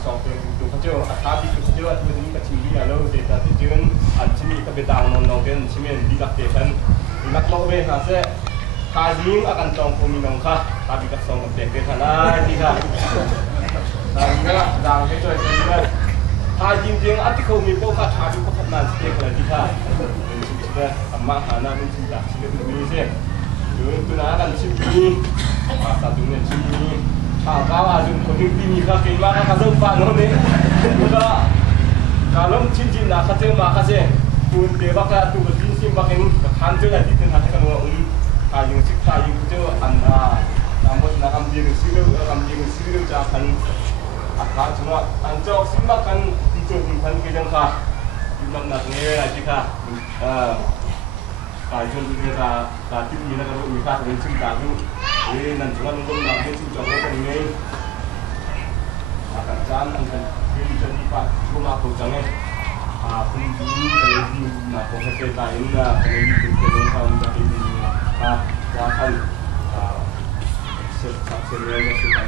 song tu kerja tapi kerja tu ni kecil dia lalu kita tujuan sini kita down non kan sini dilakukan dilakukan oleh nasi kajing akan tong minum kah tapi kat song kita sana tidak Nggak, sedang itu juga. Kajing yang arti kau mimpi kau cari kau pernah setiap kali kita. Sudah emak hana pun sudah sudah begini sih. Itu nak kan sini, satunya sini. Kau aja kau ini kau kira kau kasih panon ni. Kalau cincin nak kasih mak kasih. Pun dia bakal tu cincin bakal kantor lagi tu nak kan kajing sih kajing itu anda. Namun nak ambil siru jangan akan cuma anjok simakan itu bukan kerja Jumat naknya lagi kah kajian tu kita tadi ni nak kalau kita berencana dulu nanti cuma nunggu nak berencana kan ini akan jangan kita jadi pak cuma aku jangan pun ini kalau ini nak kau kerja ini lah kalau ini kerja kamu dah ini bahkan sebenarnya sudah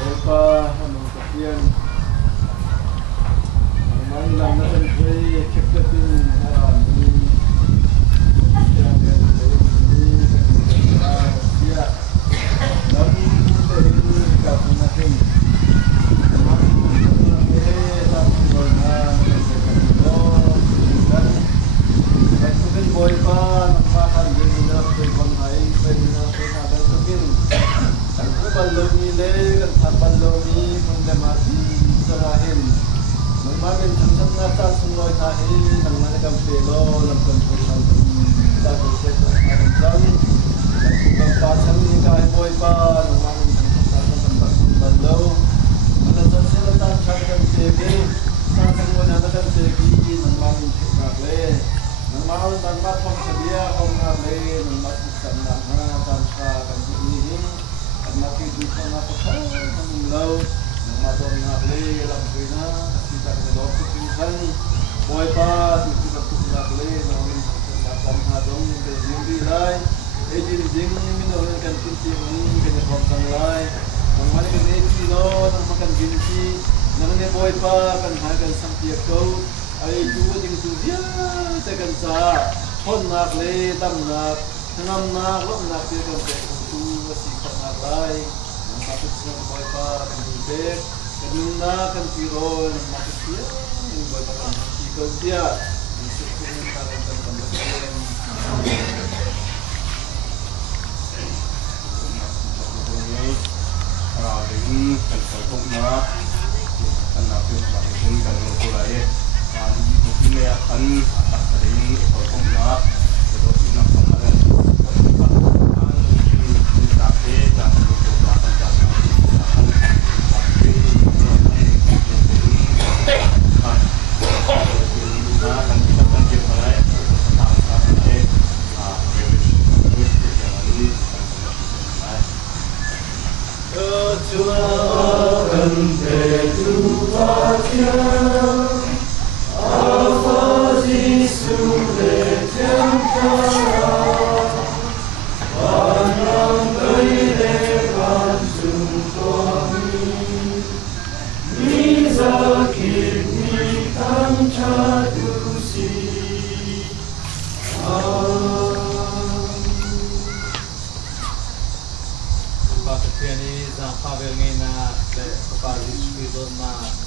Apa anu kajian main dalam dan saya cekapin ini yang ini ya dan ini kajian boy pa nagpakal din nila sa ibang hay pwede na sa nagal sakin ang ballo nila ang ballo ni mandamati sarahin magmamit ang nasa sunod hahin ng managam pelo ng kontrol sa proset ng arang ang pasan ni kay boy pa magmamit ang ballo magandang sila sa sebe sa wala na kan sebe ng mamit kakle Normal dan matang sedia kau ngalih normal bukan nama tanpa kanjuni dan mati duka apa kau mengulau normal dong ngalih lampina kita kedok pingsan boy pa kita ngalih normal dapat ngadong dari lai ejin jing minor kan kinci ini kena komsang lai normal kan ejin lo normal kan kinci namanya boy pa kan hagan sampai kau ay dua ting tu dia tekan sa hon nak le tam nak ngam nak lo nak dia kan tu masih kan nak lai nak patut sa boy pa kan dite kan na kan tiro nak patut dia boy pa kan ikut dia disiplin kan kan ini kan untuk nak kan nak pun kan mulai mungkin ya kan sering ekor nak itu nak kemarin tapi tak untuk belakang Pakaian ini sampai dengan na kepala di sekitar na